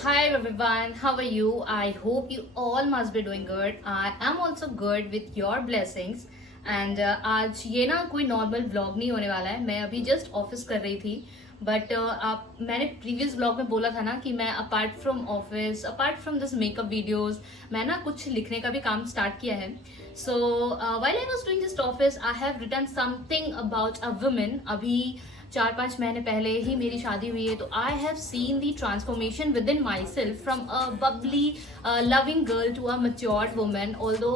Hi everyone, how are you? I hope you all must be doing good. I am also good with your blessings. And आज ये ना कोई normal vlog नहीं होने वाला है. मैं अभी जस्ट ऑफिस कर रही थी. बट आप मैंने प्रीवियस व्लॉग में बोला था ना कि मैं apart from office, apart from this makeup videos, मैं ना कुछ लिखने का भी काम स्टार्ट किया है. So while I was doing this office I have written something about a women. अभी 4-5 महीने पहले ही मेरी शादी हुई है, तो I have seen the transformation within myself from a bubbly loving girl to a matured women. Although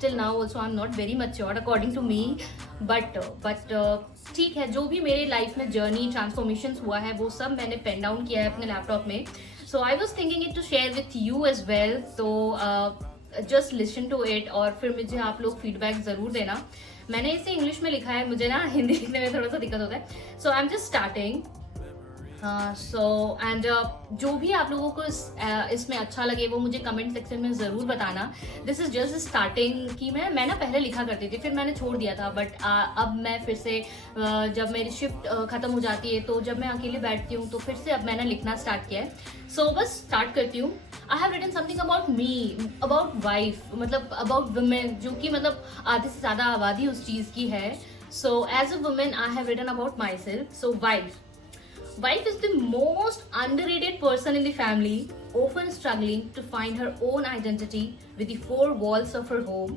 till now also I am not very matured according to me. But ठीक है, जो भी मेरे लाइफ में journey transformation हुआ है वो सब मैंने पेन डाउन किया है अपने लैपटॉप में. So I was thinking it to share with you as well. तो जस्ट लिसन टू इट और फिर मुझे आप लोग फीडबैक ज़रूर देना. मैंने इसे इंग्लिश में लिखा है, मुझे ना हिंदी लिखने में थोड़ा सा दिक्कत होता है. So I am just starting. So and जो भी आप लोगों को इसमें अच्छा लगे वो मुझे कमेंट सेक्शन में ज़रूर बताना. दिस इज़ जस्ट स्टार्टिंग कि मैं ना पहले लिखा करती थी, फिर मैंने छोड़ दिया था. बट अब मैं फिर से जब मेरी शिफ्ट ख़त्म हो जाती है तो जब मैं अकेले बैठती हूँ तो फिर से अब मैंने लिखना स्टार्ट किया है. सो बस स्टार्ट करती हूँ. I have written something about me, about wife, मतलब अबाउट वुमेन, जो कि मतलब आधे से ज़्यादा आबादी उस चीज़ की है. So as a women I have written about myself. So wife. Wife is the most underrated person in the family, often struggling to find her own identity with the four walls of her home.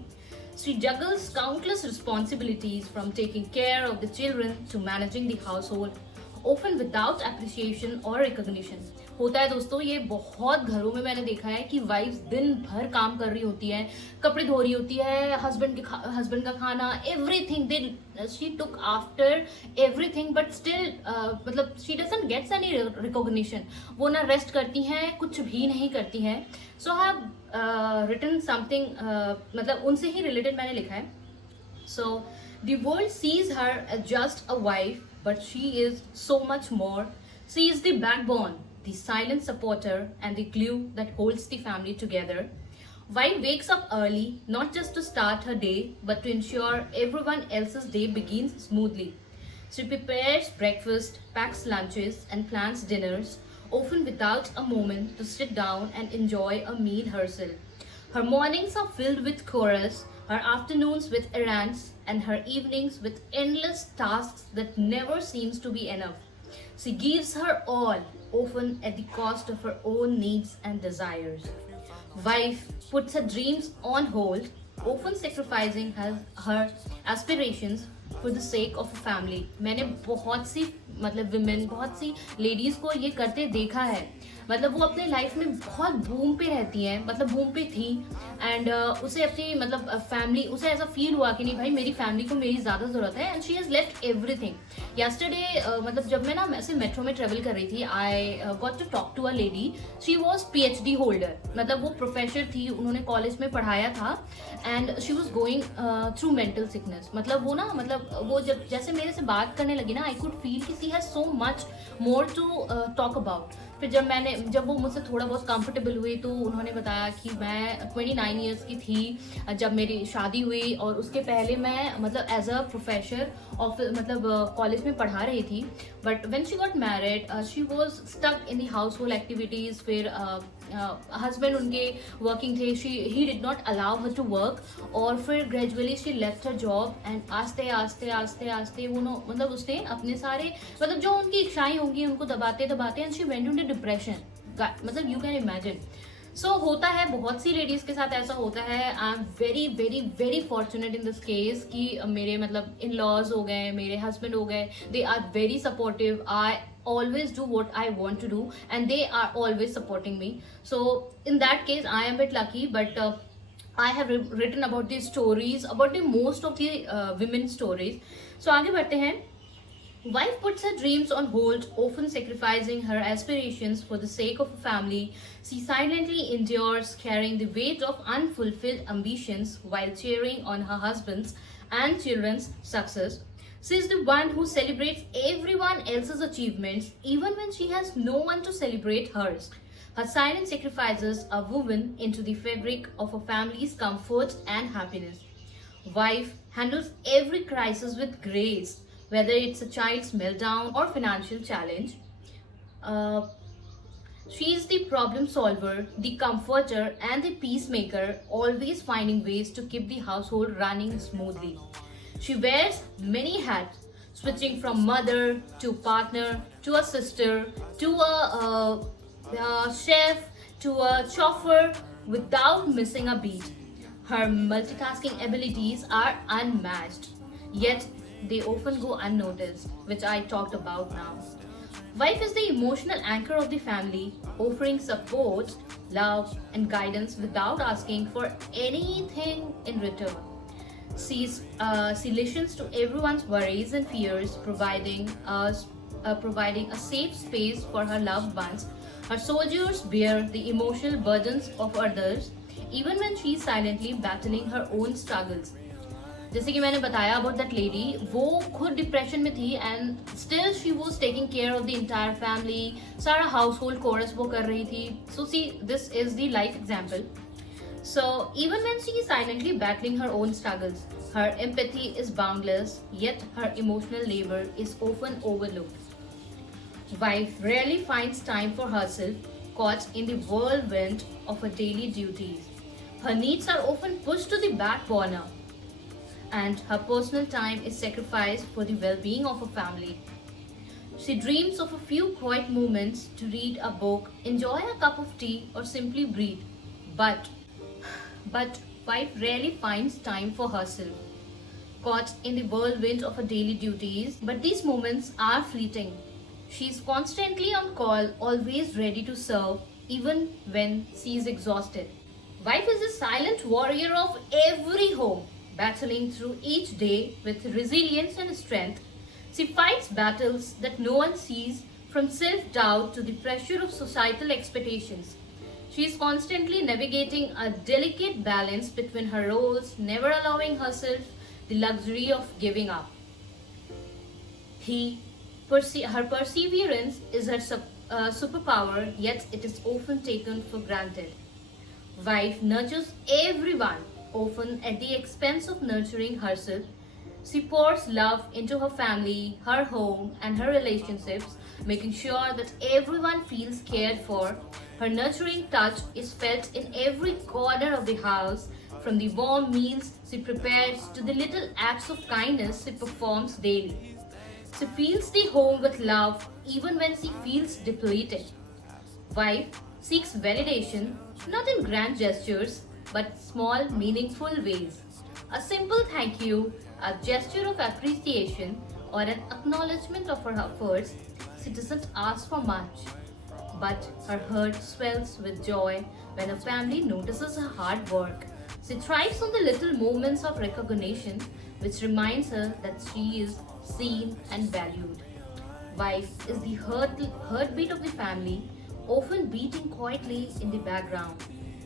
She juggles countless responsibilities from taking care of the children to managing the household, often without appreciation or recognition. होता है दोस्तों, ये बहुत घरों में मैंने देखा है कि वाइफ्स दिन भर काम कर रही होती हैं, कपड़े धो रही होती है, हस्बैंड का खाना, everything they she took after everything. But still मतलब she doesn't gets any recognition. वो ना रेस्ट करती हैं, कुछ भी नहीं करती हैं. सो आई हैव रिटन समथिंग, मतलब उनसे ही रिलेटेड मैंने लिखा है. So, the world sees her as just a wife, but she is so much more. She is the backbone, the silent supporter, and the glue that holds the family together. Wife wakes up early, not just to start her day, but to ensure everyone else's day begins smoothly. She prepares breakfast, packs lunches, and plans dinners, often without a moment to sit down and enjoy a meal herself. Her mornings are filled with chorus, her afternoons with errands, and her evenings with endless tasks that never seems to be enough. She gives her all, often at the cost of her own needs and desires. Wife puts her dreams on hold, often sacrificing her aspirations for the sake of a family. मैंने बहुत सी मतलब विमेन, बहुत सी लेडीज़ को ये करते देखा है. मतलब वो अपने लाइफ में बहुत बूम पे रहती हैं, मतलब बूम पे थी. एंड उसे अपनी मतलब फैमिली, उसे ऐसा फील हुआ कि नहीं भाई मेरी फैमिली को मेरी ज़्यादा ज़रूरत है. And she has left everything. Yesterday मतलब जब मैं ना ऐसे मेट्रो में ट्रेवल कर रही थी, I got to talk to a lady. She was PhD holder, मतलब वो प्रोफेसर थी, उन्होंने कॉलेज में पढ़ाया था. And she was going through mental sickness. मतलब वो ना, मतलब वो जब जैसे मेरे से बात करने लगी ना, आई कुड फील कि she has so much more to talk about. फिर जब वो मुझसे थोड़ा बहुत कंफर्टेबल हुई तो उन्होंने बताया कि मैं 29 ईयर्स की थी जब मेरी शादी हुई, और उसके पहले मैं मतलब एज अ प्रोफेसर ऑफ मतलब कॉलेज में पढ़ा रही थी. But when she got married she was stuck in the household activities. फिर हस्बैंड उनके वर्किंग थे, he did not allow her to work. और फिर gradually she left her job. And आस्ते आस्ते आस्ते आस्ते वो मतलब उसने अपने सारे मतलब जो उनकी इच्छाएं होंगी उनको दबाते दबाते and she went into depression. मतलब यू कैन इमेजिन. सो होता है, बहुत सी लेडीज़ के साथ ऐसा होता है. I am very very very fortunate in this case कि मेरे मतलब इन लॉज हो गए, मेरे हस्बैंड हो गए, they are very supportive. I always do what I want to do and they are always supporting me. So in that case I am a bit lucky. But I have written about these stories, about the most of the women stories. So आगे बढ़ते हैं. Wife puts her dreams on hold, often sacrificing her aspirations for the sake of a family. She silently endures, carrying the weight of unfulfilled ambitions while cheering on her husband's and children's success. She is the one who celebrates everyone else's achievements, even when she has no one to celebrate hers. Her silent sacrifices are woven into the fabric of a family's comfort and happiness. Wife handles every crisis with grace, whether it's a child's meltdown or financial challenge. Uh, She is the problem solver, the comforter, and the peacemaker, always finding ways to keep the household running smoothly. She wears many hats, switching from mother to partner to a sister to a chef to a chauffeur without missing a beat. Her multitasking abilities are unmatched, yet they often go unnoticed, which I talked about now. Wife is the emotional anchor of the family, offering support, love, and guidance without asking for anything in return. She listens to everyone's worries and fears, providing a safe space for her loved ones. Her soldiers bear the emotional burdens of others, even when she is silently battling her own struggles. जैसे कि मैंने बताया about that lady, वो खुद depression में थी and still she was taking care of the entire family, सारा household chores वो कर रही थी. So see this is the life example. So even when she is silently battling her own struggles, her empathy is boundless, yet her emotional labor is often overlooked. Wife rarely finds time for herself, caught in the whirlwind of her daily duties. Her needs are often pushed to the back burner, and her personal time is sacrificed for the well-being of her family. She dreams of a few quiet moments to read a book, enjoy a cup of tea, or simply breathe. But wife rarely finds time for herself, caught in the whirlwind of her daily duties. But these moments are fleeting. She is constantly on call, always ready to serve, even when she is exhausted. Wife is the silent warrior of every home, battling through each day with resilience and strength. She fights battles that no one sees, from self-doubt to the pressure of societal expectations. She is constantly navigating a delicate balance between her roles, never allowing herself the luxury of giving up. Her perseverance is her superpower, yet it is often taken for granted. Wife nurtures everyone, often at the expense of nurturing herself. She pours love into her family, her home, and her relationships, making sure that everyone feels cared for. Her nurturing touch is felt in every corner of the house, from the warm meals she prepares to the little acts of kindness she performs daily. She fills the home with love even when she feels depleted. Wife seeks validation not in grand gestures but small, meaningful ways. A simple thank you, a gesture of appreciation, or an acknowledgement of her efforts. She doesn't ask for much, but her heart swells with joy when a family notices her hard work. She thrives on the little moments of recognition, which reminds her that she is seen and valued. Wife is the heartbeat of the family, often beating quietly in the background.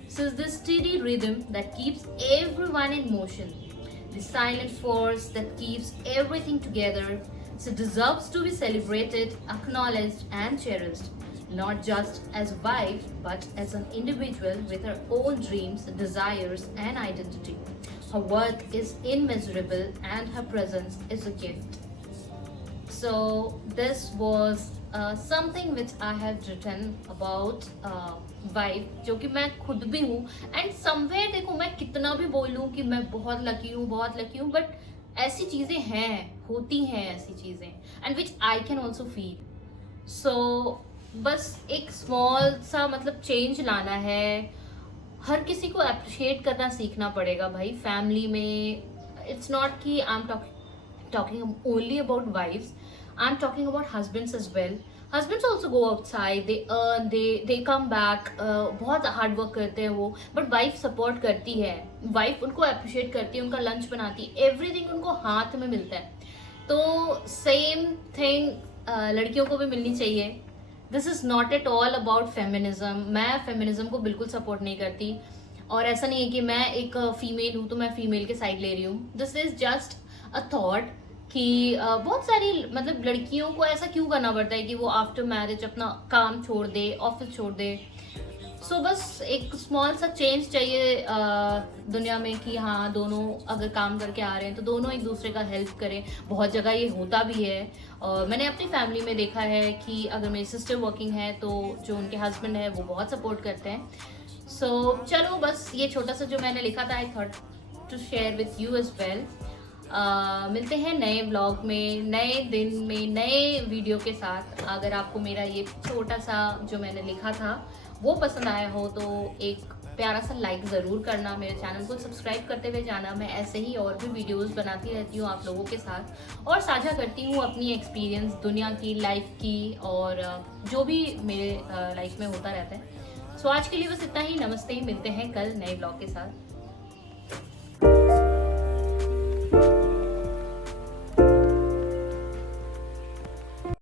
She is the steady rhythm that keeps everyone in motion, the silent force that keeps everything together. She deserves to be celebrated, acknowledged, and cherished, not just as a wife, but as an individual with her own dreams, desires, and identity. Her worth is immeasurable, and her presence is a gift. So this was something which I had written about wife, जो कि मैं खुद भी हूँ. And somewhere देखो मैं कितना भी बोलूँ कि मैं बहुत लकी हूँ, बट ऐसी चीज़ें हैं, होती हैं ऐसी चीज़ें, and which I can also feel. So बस एक स्मॉल सा मतलब चेंज लाना है. हर किसी को अप्रिशिएट करना सीखना पड़ेगा भाई फैमिली में. इट्स नॉट कि I am talking only about wives. I'm talking about husbands as well. Husbands also go outside, they earn, they come back, बहुत हार्ड वर्क करते हैं वो, बट वाइफ सपोर्ट करती है, वाइफ उनको अप्रिशिएट करती है, उनका लंच बनाती है, एवरीथिंग उनको हाथ में मिलता है. तो सेम थिंग लड़कियों को भी मिलनी चाहिए. This is not at all about feminism. मैं फेमिनिज्म को बिल्कुल सपोर्ट नहीं करती, और ऐसा नहीं है कि मैं एक फीमेल हूँ तो मैं फीमेल के साइड ले रही हूँ. This is just a thought कि बहुत सारी मतलब लड़कियों को ऐसा क्यों करना पड़ता है कि वो आफ्टर मैरिज अपना काम छोड़ दे, ऑफिस छोड़ दे. सो बस एक स्मॉल सा चेंज चाहिए दुनिया में कि हाँ दोनों अगर काम करके आ रहे हैं तो दोनों एक दूसरे का हेल्प करें। बहुत जगह ये होता भी है और मैंने अपनी फैमिली में देखा है कि अगर मेरी सिस्टर वर्किंग है तो जो उनके हस्बैंड है वो बहुत सपोर्ट करते हैं। सो चलो बस ये छोटा सा जो मैंने लिखा था, I thought to share with you as well. मिलते हैं नए व्लॉग में, नए दिन में, नए वीडियो के साथ। अगर आपको मेरा ये छोटा सा जो मैंने लिखा था वो पसंद आया हो तो एक प्यारा सा लाइक ज़रूर करना, मेरे चैनल को सब्सक्राइब करते हुए जाना। मैं ऐसे ही और भी वीडियोस बनाती रहती हूँ आप लोगों के साथ और साझा करती हूँ अपनी एक्सपीरियंस दुनिया की, लाइफ की और जो भी मेरे लाइफ में होता रहता है। सो आज के लिए बस इतना ही। नमस्ते, मिलते हैं कल नए ब्लॉग के साथ।